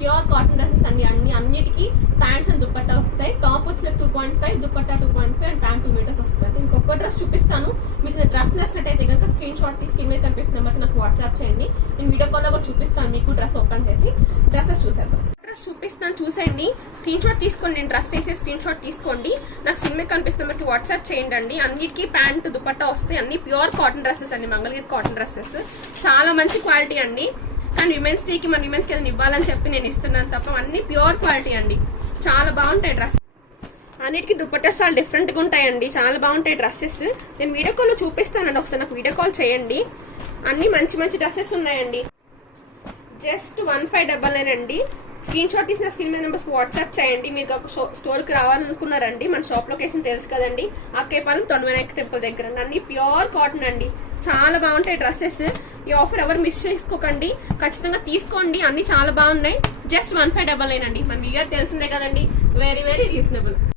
Pure cotton dresses అండి. అన్నిటికీ pants and dupatta వస్తాయి. టాప్ వచ్చి 2.5, దుపట్టా 2.5 అండ్ ప్యాంట్ 2 మీటర్స్ వస్తుంది. ఇంకొక డ్రెస్ చూపిస్తాను. మీకు డ్రెస్ నచ్చినట్టయితే కనుక స్క్రీన్ షాట్ తీసి స్క్రీన్ మీద కనిపిస్తున్న నెంబర్కి నాకు వాట్సాప్ చేయండి. నేను వీడియో కాల్లో కూడా చూపిస్తాను మీకు. డ్రెస్ ఓపెన్ చేసి డ్రెస్సెస్ చూసేద్దాం. డ్రెస్ చూపిస్తాను, చూసేయండి. స్క్రీన్ షాట్ తీసుకోండి. నేను డ్రెస్ వేసే స్క్రీన్ షాట్ తీసుకోండి. నాకు స్క్రీన్ మీద కనిపిస్తున్న నెంబర్కి వాట్సాప్ చేయండి అండి. అన్నిటికీ ప్యాంట్ దుపట్టా వస్తాయి. అన్ని ప్యూర్ కాటన్ డ్రెస్సెస్ అండి, మంగళగిరి కాటన్ డ్రెస్సెస్. చాలా మంచి క్వాలిటీ అండి. అండ్ విమెన్స్ డేకి మన విమెన్స్కి ఏదైనా ఇవ్వాలని చెప్పి నేను ఇస్తున్నాను తప్ప అన్ని ప్యూర్ క్వాలిటీ అండి. చాలా బాగుంటాయి డ్రెస్. అన్నిటికీ దుపట్టాస్ చాలా డిఫరెంట్గా ఉంటాయండి. చాలా బాగుంటాయి డ్రెస్సెస్. నేను వీడియో కాల్లో చూపిస్తానండి. ఒకసారి నాకు వీడియో కాల్ చేయండి. అన్ని మంచి మంచి డ్రెస్సెస్ ఉన్నాయండి. జస్ట్ 1599 అండి. స్క్రీన్ షాట్ తీసిన స్క్రీన్ మీద నెంబర్స్ వాట్సాప్ చేయండి. మీకు ఒక స్టోర్కి రావాలనుకున్నారండి. మన షాప్ లొకేషన్ తెలుసు కదండి, అక్కేపాలెం తొండవినాయక టెంపుల్ దగ్గర. అన్ని ప్యూర్ కాటన్ అండి. చాలా బాగుంటాయి డ్రెస్సెస్. ఈ ఆఫర్ ఎవరు మిస్ చేసుకోకండి, ఖచ్చితంగా తీసుకోండి. అన్ని చాలా బాగున్నాయి. జస్ట్ 1599 అండి. మన వీడియో తెలిసిందే కదండి, వెరీ వెరీ రీజనబుల్.